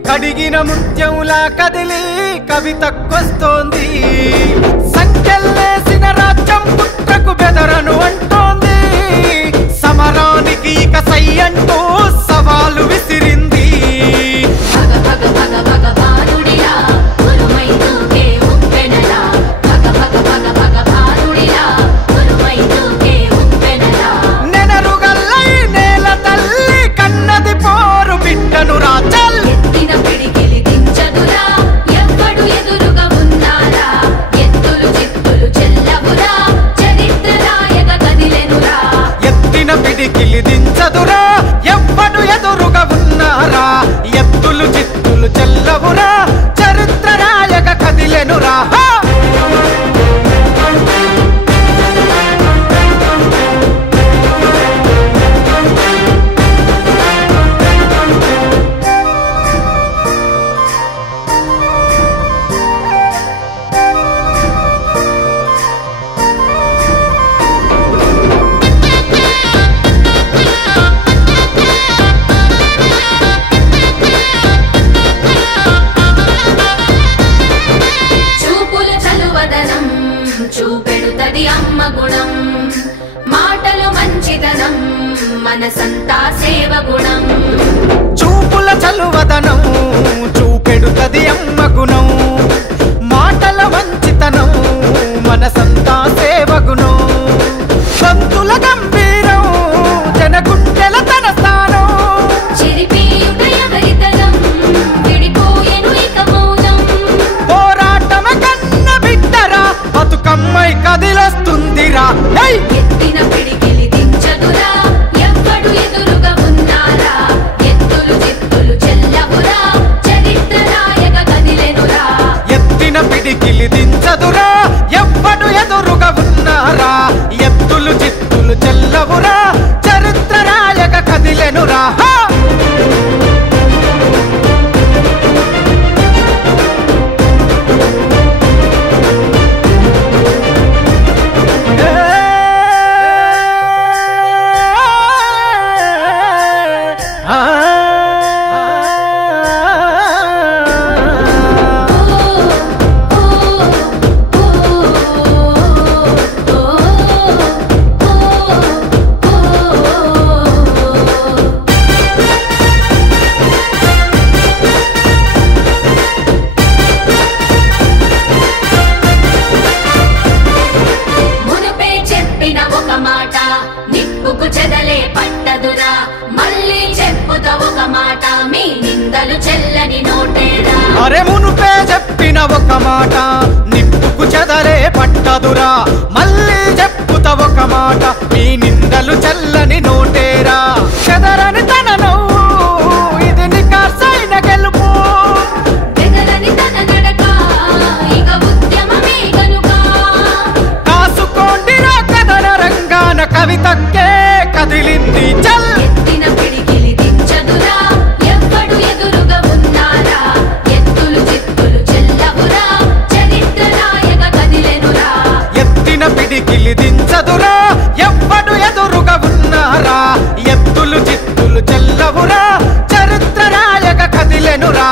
కడిగిన ముత్యంలా కదిలి కవితకొస్తోంది సంకెళ్ళేసిన రాజ్యం పుట్టకు బెదరను అంటోంది సమరానికి ఇక సై అంటూ సవాలు విసిరింది నెనరుగల్లై నేల తల్లి కన్నది పోరు బిడ్డను రాచల్ పిడికిలి దించదురా ఎవ్వడు ఎదురుగా ఉన్నారా ఎత్తులు చిత్తులు చెల్లవురా చరిత్ర రాయక కదిలెనురా చూపెడుతది అమ్మ గుణం మాటలు మంచితనం మనసంతా సేవ గుణం చూపుల చలువదనం చూపెడుతది అమ్మ గుణం మాటల మంచితనం మనసంతా సేవ గుణం సంతుల గంభీరం జనగుండెల తన స్థానం చిరిపీయుట ఎవరితనం విడిపోయెను ఇక మౌనం పోరాటమ కన్న బిడ్డరా బతుకమ్మై కదిలొస్తుందిరా ఎత్తిన పిడికిలి దించదురా ఎవ్వడు ఎదురుగా ఉన్నారా ఎత్తులు చిత్తులు చెల్లవురా చరిత్ర రాయక కదిలెనురా ఎత్తిన పిడికిలి దించదురా ఎవ్వడు ఎదురుగా ఉన్నారా ఎత్తులు చిత్తులు చెల్లవురా చరిత్ర రాయక కదిలెనురా నిప్పుకు చెదలే పట్టదురా మళ్ళీ చెప్పుత ఒక మాట మీ నిందలు చెల్లని నోటేరా అరే మునుపే చెప్పిన ఒక మాట నిప్పుకు చెదలే పట్టదురా మళ్ళీ చెప్పుత ఒక మాట మీ నిందలు చెల్లని నోటేరా చెదరని తన నవ్వు ఇది నికార్సైన గెలుపు బెదరని తన నడక ఇక ఉద్యమమే గనుక కాసుకోండిరా కథన రంగాన కవితక్కే కదిలింది చల్ ఎత్తిన పిడికిలి దించదురా ఎవ్వడు ఎదురుగా ఉన్నారా ఎత్తులు చిత్తులు చెల్లవురా చరిత్ర రాయక కదిలెనురా ఎత్తిన పిడికిలి దించదురా ఎవ్వడు ఎదురుగా ఉన్నారా ఎత్తులు చిత్తులు చెల్లవురా చరిత్ర రాయక కదిలెనురా